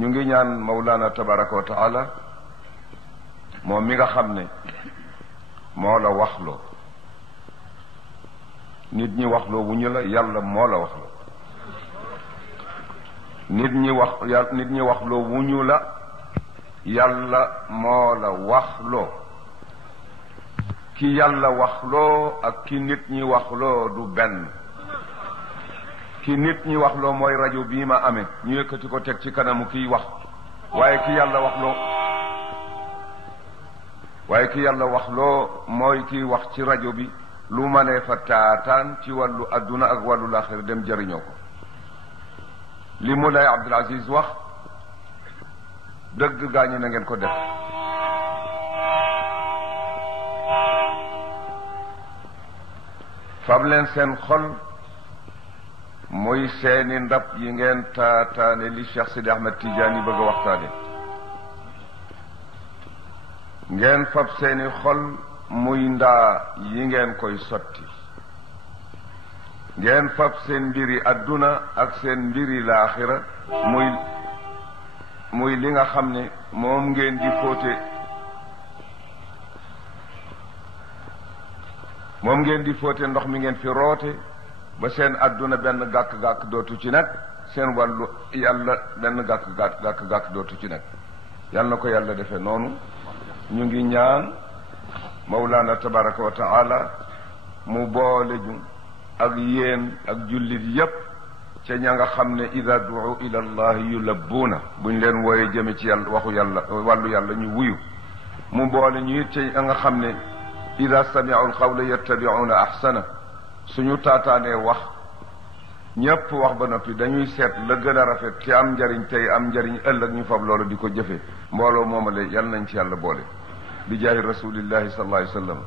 ñu ngi ñaan Mawlana tabaraka wa taala moom mi nga xam ne moo la waxloo nit ñi waxloo wu ñu la yàlla moo la waxloo nit ñi waxloo wu ñu la yàlla moo la waxloo ki yàlla waxloo ak ki nit ñi waxloo du benn ki nit ñi waxloo mooy rajo bii ma amee ñu yëkkati ko teg ci kanamu kiy wax waaye ki yàlla waxloo mooy kiy wax ci rajo bi lu ma ne fa taataan ci wàllu adduna ak wàllu laaxira dem jëriñoo ko li Moulay Abdul Aziz wax dëgg gaañu na ngeen ko def fab leen seen xol muy seeni ndab yi ngeen taataane li Cheikh Sidi Ahmed Tidiane bëgg a waxtaane ngeen fab seeni xol muy ndaa yi ngeen koy sotti ngeen fab seen mbiri adduna ak seen mbiri laaxira muy li nga xam ne moom ngeen di fóote ndox mi ngeen fi roote ba seen adduna benn gàkk-gàkk dootu ci nag seen wàllu yàlla benn gàkk-gàkk dootu ci nag yàlla na ko yàlla defee noonu ñu ngi ñaan Mawlana tabaraka wa taala mu boole ñu ak yéen ak jullit yépp ca ña nga xam ne ida duu ila allahi yulabbuuna buñ leen wooye jëme ci yàlla waxu yàlla wàllu yàlla ñu wuyu mu boole ñu it ca ña nga xam ne ida sami'u alqawla yattabi'una ahsana suñu taataanee wax ñépp wax ba noppi dañuy seet la gën a rafet ci am njariñ tey am njariñ ëllëg ñu fab loolu di ko jëfe mbooloo moomale yàlla nañ ci yàlla boole bi jaahi rasulillahi sallallahu alayhi wa sallam